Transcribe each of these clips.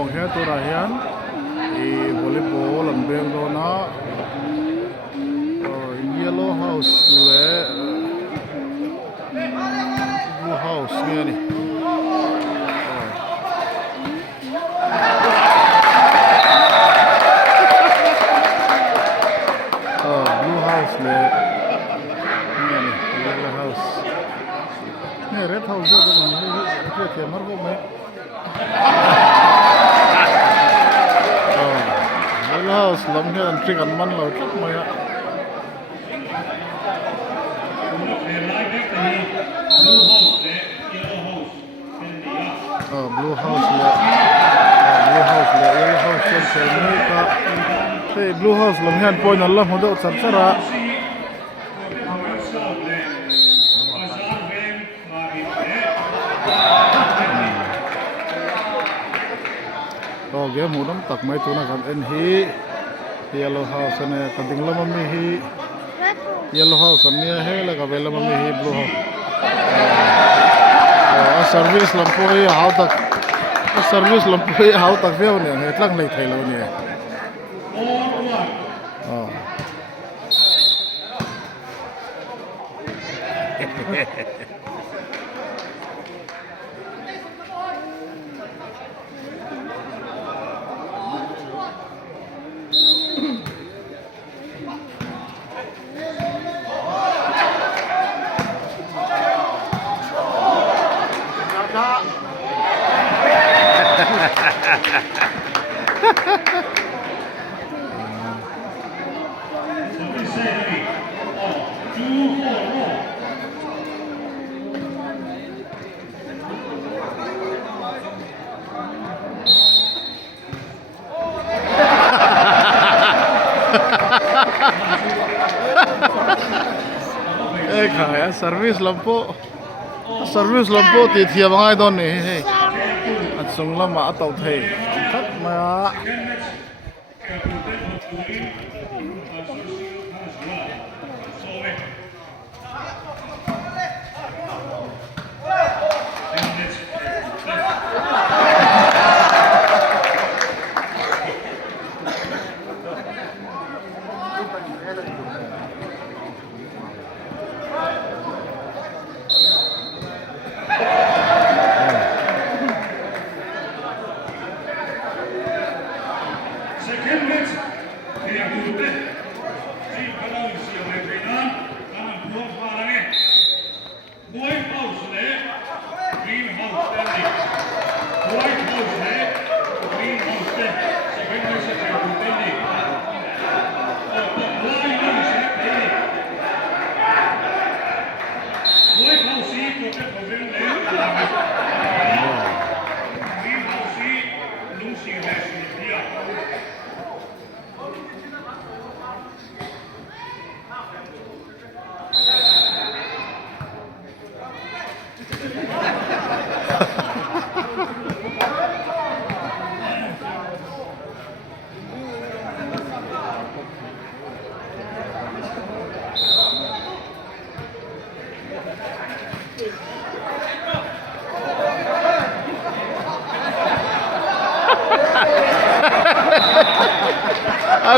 mong hian tura hian volleyball an bel do na yellow house le blue house nge ni blue house le nge ni yellow house nge red house jo ko ni ke ke mar ko mai yellow house lam hian trick an man lo tlak mai a blue house le yellow house chen chen mai ka te blue house lam hian point an lam ho do char chara game hudam tak mai tuna kan en hi yellow house ne ka dinglam mi hi yellow house an nia he la ka velam mi hi blue house service lampoi how tak service lampoi how tak veo ne he tlang nei thai lo ni service lampo ti thia bangai don ni he atsung lama atau thei khat ma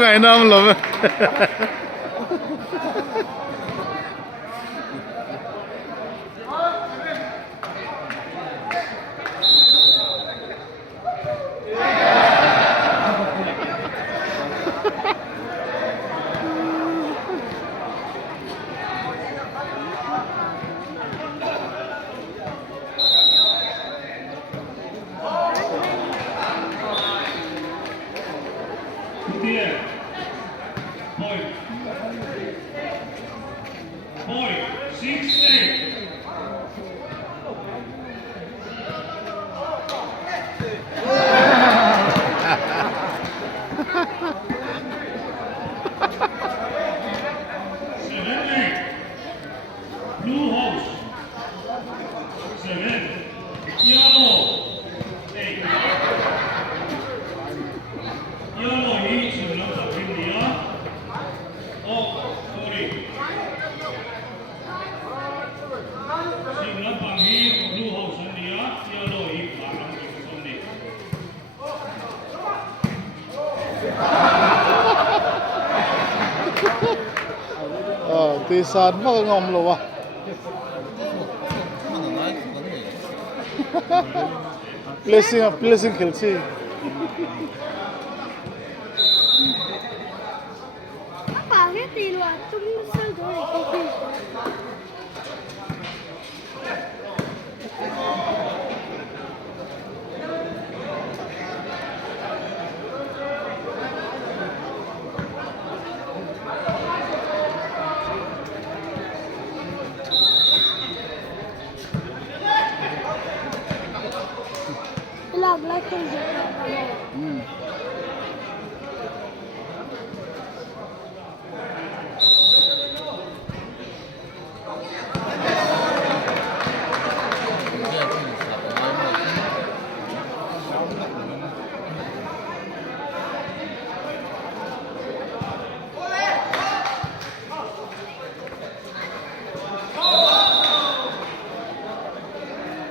ngày năm lắm Thì sàn mà ngom lo wa. Placing খেলছি Pakai tilu acung sedoi kopi. Lag like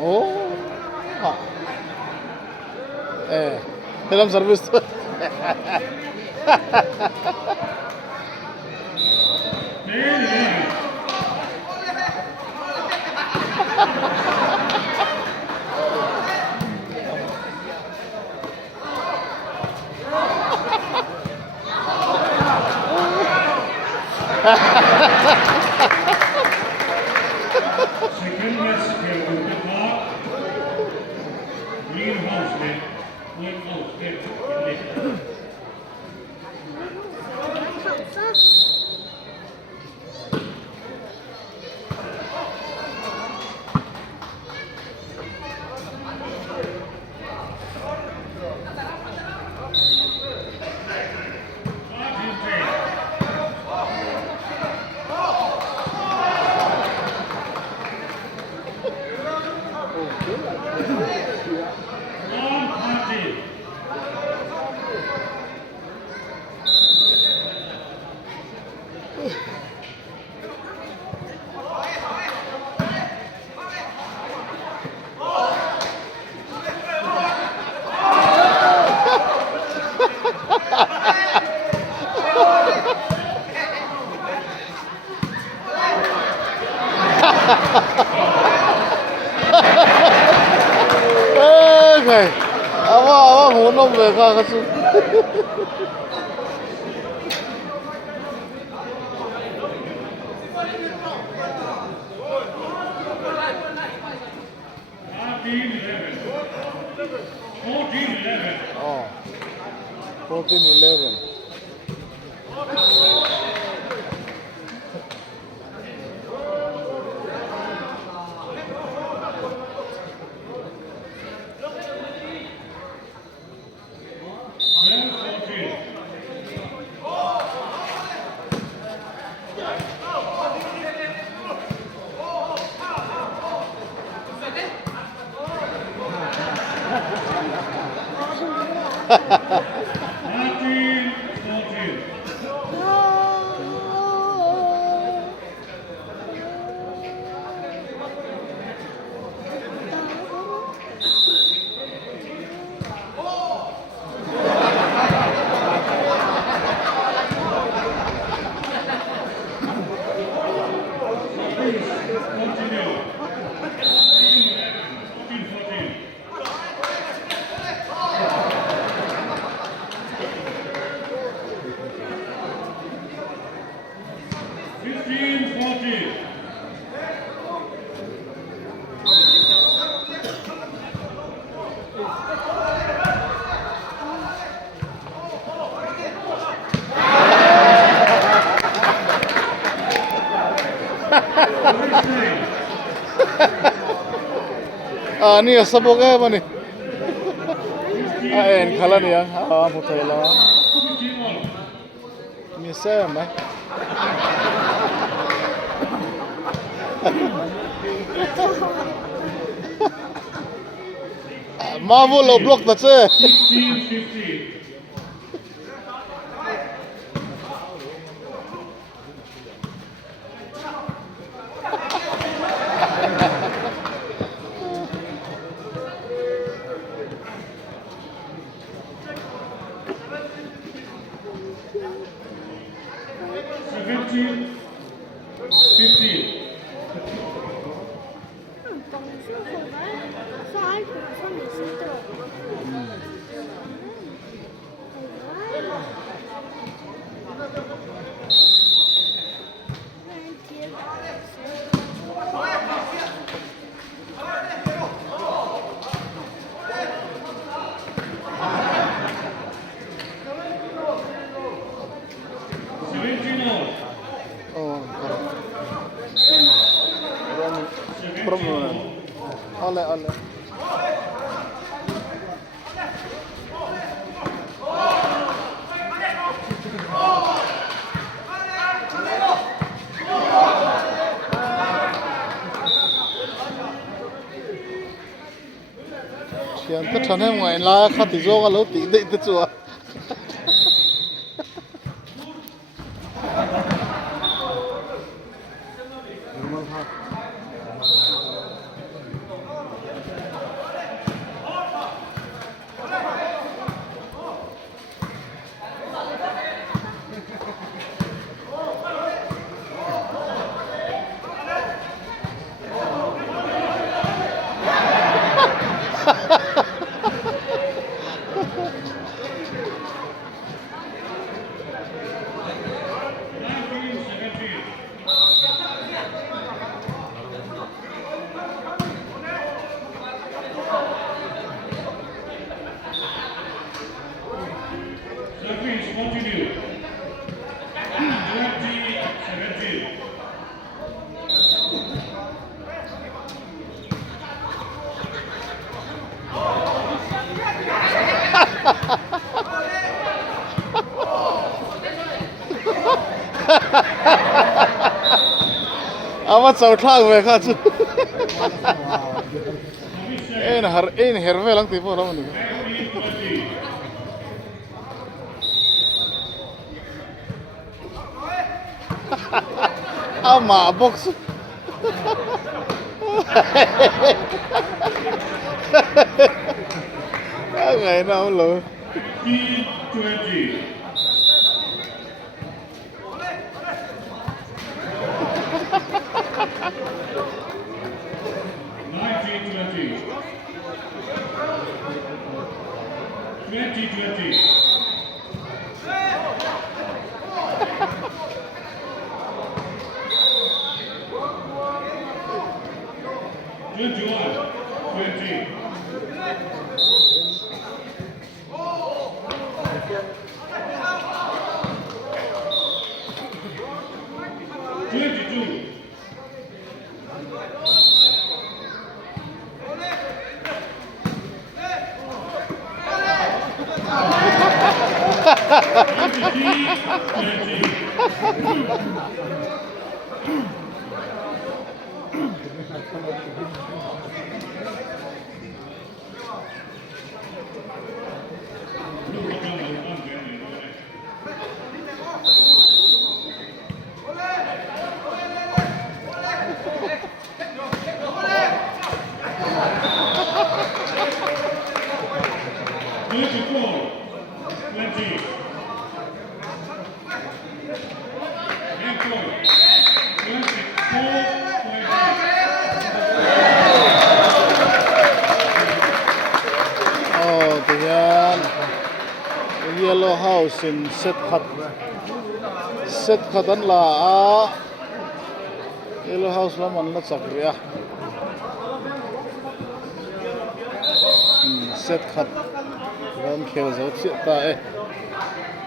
Oh. Dalam servis tu. Second match here with the mark. Greenhouse net. Greenhouse net. Okay. Awa muốn về ca cái sự. Oh. 14-11. Ni sabog eh mani. En khala ni yang. Mutai la. Ni sem eh. Marvel lo block ta che. 16-15. 15. 董事会sai của sao mình xin được Oh, problem. Ole. Hiện tất thân em ngoài là khát thì do cái lỗ tí định tất chùa. Please continue. 20-17. Amat sau thang về khát chứ. Em herve lang tipo lắm này. 19-20. Ama box. Ngày nào lỡ. 20. Oh, dengan Yellow House in set khatan la Yellow House la man la chak ya set khat ram khel zo chi ta